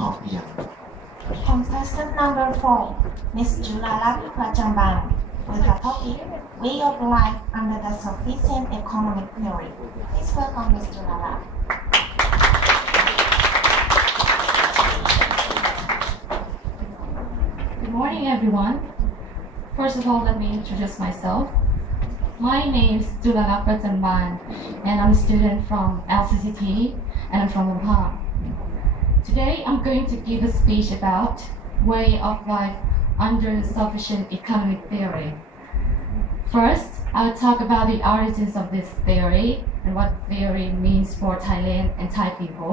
พอเพียง Contestant number 4, Ms. Julalak Prachanban, with the topic Way of Life under the Sufficient Economic Theory. Please welcome Ms. Julalak. Good morning, everyone. First of all, let me introduce myself. My name is Julalak Prachanban, and I'm a student from LCCT, and I'm from Mahanta. Today, I'm going to give a speech about way of life under sufficient economic theory. First, I'll talk about the origins of this theory and what theory means for Thailand and Thai people.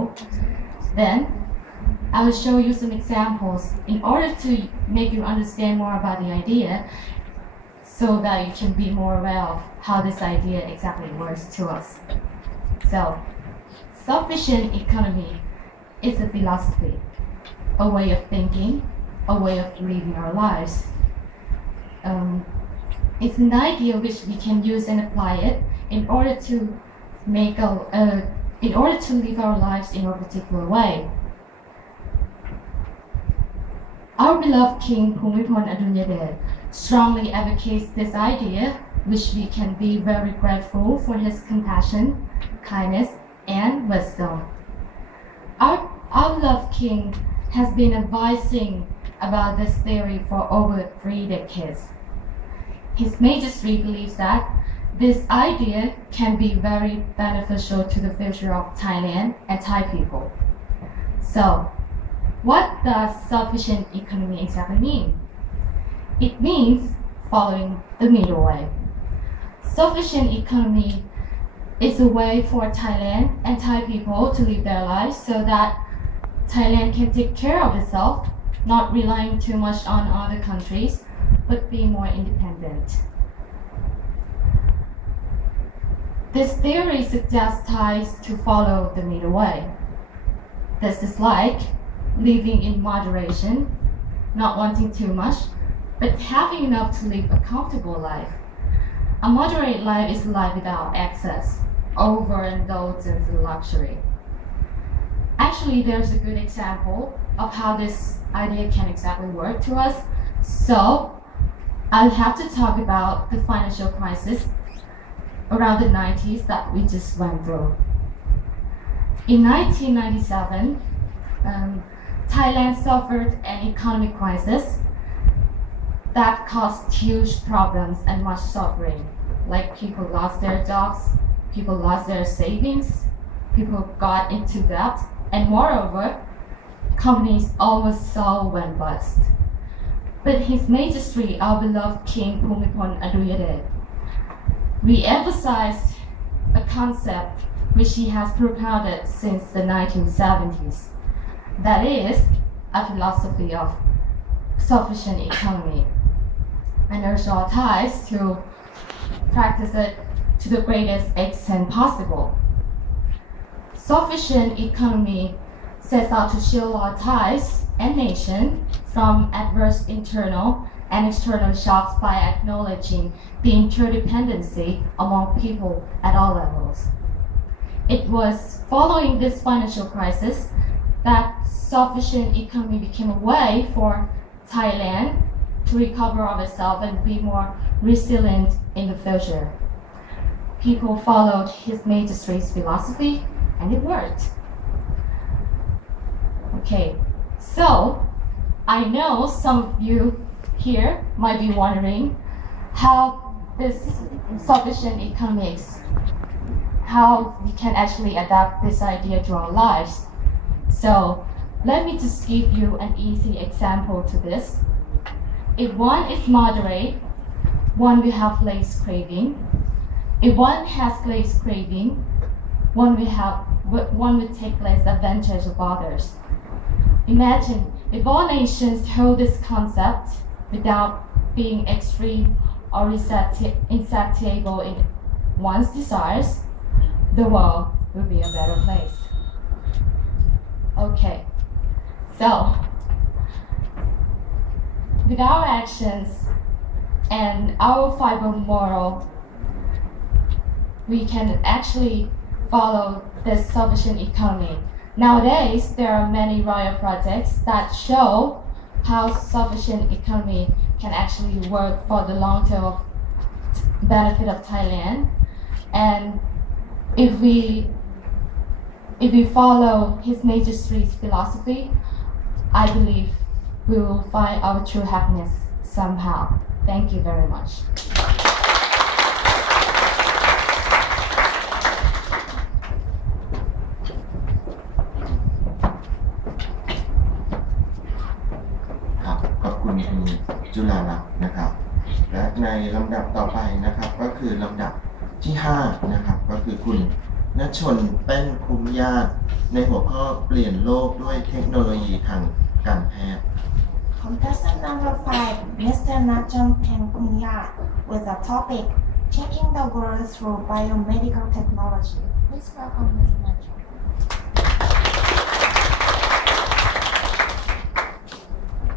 Then, I will show you some examples in order to make you understand more about the idea so that you can be more aware of how this idea exactly works to us. So, sufficient economy is a philosophy, a way of thinking, a way of living our lives. It's an idea which we can use and apply it in order to live our lives in a particular way. Our beloved King Bhumibol Adulyadej strongly advocates this idea, which we can be very grateful for his compassion, kindness, and wisdom. Our beloved King has been advising about this theory for over 3 decades. His Majesty believes that this idea can be very beneficial to the future of Thailand and Thai people. So, what does sufficient economy exactly mean? It means following the middle way. Sufficient economy is a way for Thailand and Thai people to live their lives so that Thailand can take care of itself, not relying too much on other countries, but be more independent. This theory suggests Thais to follow the middle way. This is like living in moderation, not wanting too much, but having enough to live a comfortable life. A moderate life is a life without excess, overindulgence and luxury. Actually, there's a good example of how this idea can exactly work to us. So, I'll have to talk about the financial crisis around the 90s that we just went through. In 1997, Thailand suffered an economic crisis that caused huge problems and much suffering. Like people lost their jobs, people lost their savings, people got into debt, and moreover, companies almost all went bust. But His Majesty, our beloved King Bhumibol Adulyadej, re-emphasized a concept which he has propounded since the 1970s. That is a philosophy of sufficient economy, and urge all Thais to practice it to the greatest extent possible. Sufficient economy sets out to shield all Thais and nation from adverse internal and external shocks by acknowledging the interdependency among people at all levels. It was following this financial crisis that sufficient economy became a way for Thailand to recover of itself and be more resilient in the future. People followed His Majesty's philosophy and it worked. Okay, so I know some of you here might be wondering how this sufficient economics, how we can actually adapt this idea to our lives. So let me just give you an easy example to this. If one is moderate, one will have less craving. If one has less craving, one will take less advantage of others. Imagine if all nations hold this concept without being extreme or insatiable in one's desires, the world will be a better place. Okay, so with our actions and our fiber moral, we can actually follow this sufficient economy Nowadays, there are many royal projects that show how sufficient economy can actually work for the long-term benefit of Thailand. And if we follow his major streets philosophy, I believe we will find our true happiness somehow. Thank you very much.ขอบคุณคุณจุฬาลักษณ์นะครับและในลำดับต่อไปนะครับก็คือลำดับที่5นะครับก็คือคุณณชนเต้นคุ้มญาติในหัวข้อเปลี่ยนโลกด้วยเทคโนโลยีทางการแพทย์ Contestant number 5, Mr. Nachon Penkunya, with the topic Changing the World Through Biomedical Technology. Please welcome Mr. Nachon.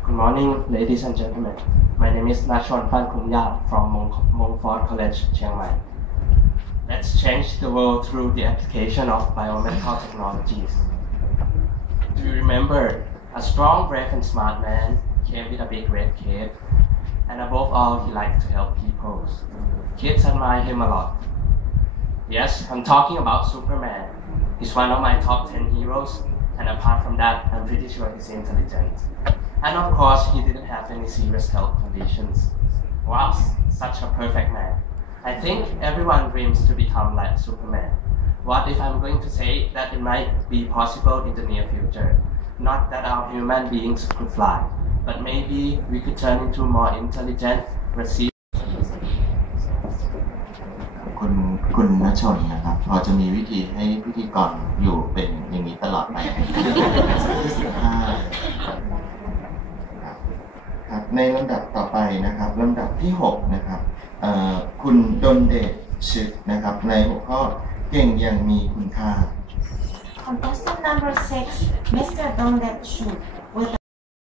Good morning, ladies and gentlemen. My name is Nachon Penkunya from Mongfort College, Chiang Mai. Let's change the world through the application of biomedical technologies. Do you remember a strong, brave and smart man came with a big red cape, and above all, he liked to help people. Kids admire him a lot. Yes, I'm talking about Superman. He's one of my top 10 heroes, and apart from that, I'm pretty sure he's intelligent. And of course, he didn't have any serious health conditions. Wow, such a perfect man. I think everyone dreams to become like Superman. What if I'm going to say that it might be possible in the near future? Not that our human beings could fly, but maybe we could turn into more intelligent, receive. คุณณชนนะครับพอจะมีวิธีให้พิธีกรอยู่เป็นอย่างนี้ตลอดไปที่15ครับในลำดับต่อไปนะครับลำดับที่6นะครับคุณดนเดชชึกนะครับในหัวข้อเก่งอย่างมีคุณค่า Contestant number 6, Mr. Dongdep Shu, with